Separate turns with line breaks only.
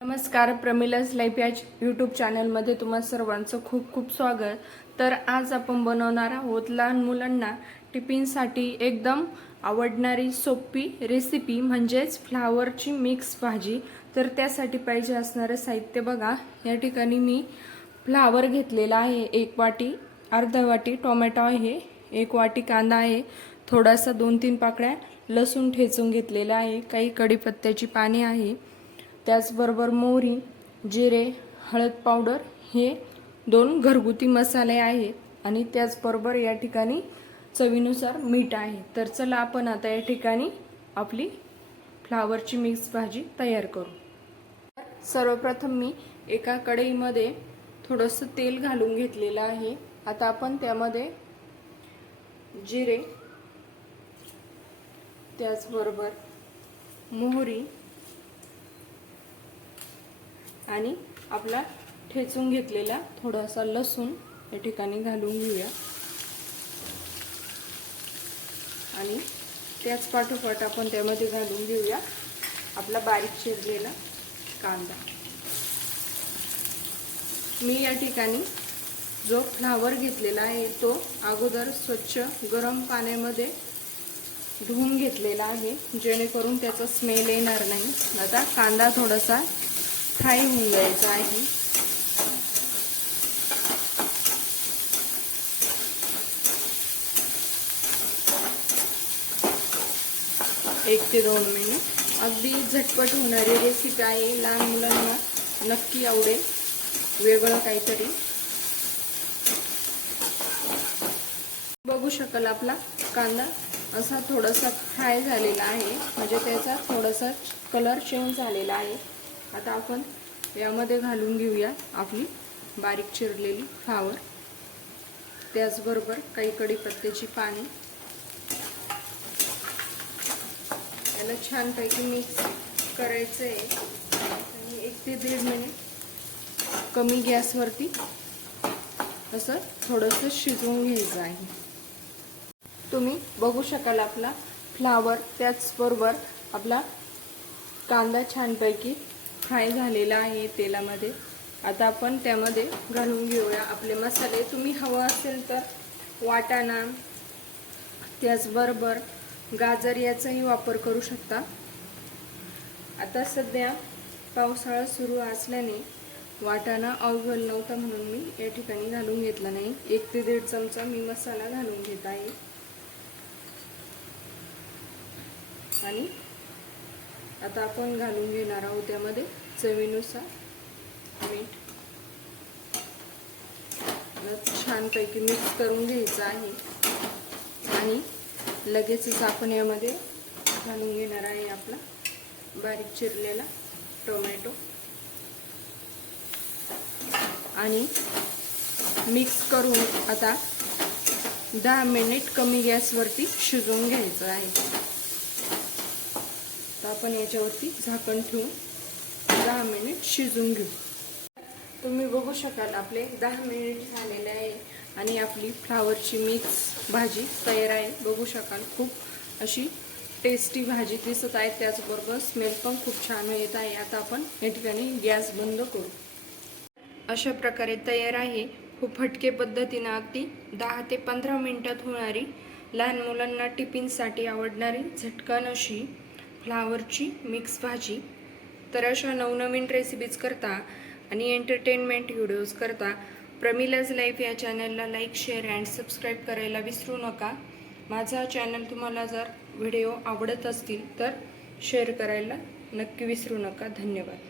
नमस्कार प्रमिलाज लाईफ या यूट्यूब चॅनलमध्ये तुम्हा सर्वांचं खूप खूप स्वागत. तर आज आपण बनवणार आहोत लहान मुलांना टिफिनसाठी एकदम आवडणारी सोपी रेसिपी म्हणजेच फ्लावरची मिक्स भाजी. तर त्यासाठी पाहिजे असणारं साहित्य बघा. या ठिकाणी मी फ्लावर घेतलेला आहे एक वाटी अर्धा वाटी टोमॅटो आहे एक वाटी कांदा आहे थोडासा दोन तीन पाकळ्या लसूण ठेचून घेतलेला आहे काही कढीपत्त्याची पाने आहे. त्याचबरोबर मोहरी जिरे हळद पावडर हे दोन घरगुती मसाले आहेत आणि त्याचबरोबर या ठिकाणी चवीनुसार मीठ आहे. तर चला आपण आता या ठिकाणी आपली फ्लावरची मिक्स भाजी तयार करू. सर्वप्रथम मी एका कढईमध्ये थोडंसं तेल घालून घेतलेलं आहे. आता आपण त्यामध्ये जिरे त्याचबरोबर मोहरी आणि आपला ठेचून घेतलेला थोडासा लसूण या ठिकाणी घालून घेऊया. आणि त्याच पाठोपाठ आपण त्यामध्ये घालून घेऊया आपला बारीक चिरलेला कांदा. मी या ठिकाणी जो फ्लावर घेतलेला आहे तो अगोदर स्वच्छ गरम पाण्यामध्ये धुवून घेतलेला आहे जेणेकरून त्याचा स्मेल येणार नाही. आता कांदा थोडासा फ्राय होऊन द्यायचं आहे. एक ते दोन मिनिट. अगदी झटपट होणारी रेसिपी आहे लहान मुलांना नक्की आवडेल. वेगळं काहीतरी. बघू शकाल आपला कांदा असा थोडासा फ्राय झालेला आहे. म्हणजे त्याचा थोडासा कलर चेंज झालेला आहे. आता आपण यामध्ये घालून घेऊया आपली बारीक चिरलेली फ्लावर त्याचबरोबर काही कढीपत्त्याची पाने. याला छानपैकी मिक्स करायचं आहे आणि एक ते दीड मिनिट कमी गॅसवरती असं थोडंसं शिजवून घ्यायचं आहे. तुम्ही बघू शकाल आपला फ्लावर त्याचबरोबर आपला कांदा छानपैकी फ्राय झालेला आहे तेलामध्ये. आता आपण त्यामध्ये घालून घेऊया आपले मसाले. तुम्ही हवं असेल तर वाटाणा त्याचबरोबर गाजर याचाही वापर करू शकता. आता सध्या पावसाळा सुरू असल्याने वाटाणा अवघड नव्हता म्हणून मी या ठिकाणी घालून घेतला नाही. एक ते दीड चमचा मी मसाला घालून घेत आहे. आणि आता आपण घालून घेणार आहोत त्यामध्ये चवीनुसार. मीठ छानपैकी मिक्स करून घ्यायचं आहे. आणि लगेचच आपण यामध्ये घालून घेणार आहे आपला बारीक चिरलेला टोमॅटो. आणि मिक्स करून आता दहा मिनिट कमी गॅसवरती शिजवून घ्यायचं आहे. तर आपण याच्यावरती झाकण ठेवून दहा मिनिट शिजून घेऊ. तुम्ही बघू शकाल आपले दहा मिनिट झालेले आहे आणि आपली फ्लावरची मिक्स भाजी तयार आहे. बघू शकाल खूप अशी टेस्टी भाजी दिसत आहे. त्याचबरोबर स्मेल पण खूप छान येत आहे. आता आपण या ठिकाणी गॅस बंद करू. अशा प्रकारे तयार आहे. खूप फटके पद्धतीनं अगदी दहा ते पंधरा मिनटात होणारी लहान मुलांना टिफिनसाठी आवडणारी झटकन अशी फ्लावरची मिक्स भाजी तर अशा नवनवीन रेसिपीज करता आणि एंटरटेनमेंट व्हिडिओज करता प्रमिलाज लाईफ या चॅनलला लाईक शेअर अँड सबस्क्राईब करायला विसरू नका. माझा चॅनल तुम्हाला जर व्हिडिओ आवडत असतील तर शेअर करायला नक्की विसरू नका. धन्यवाद.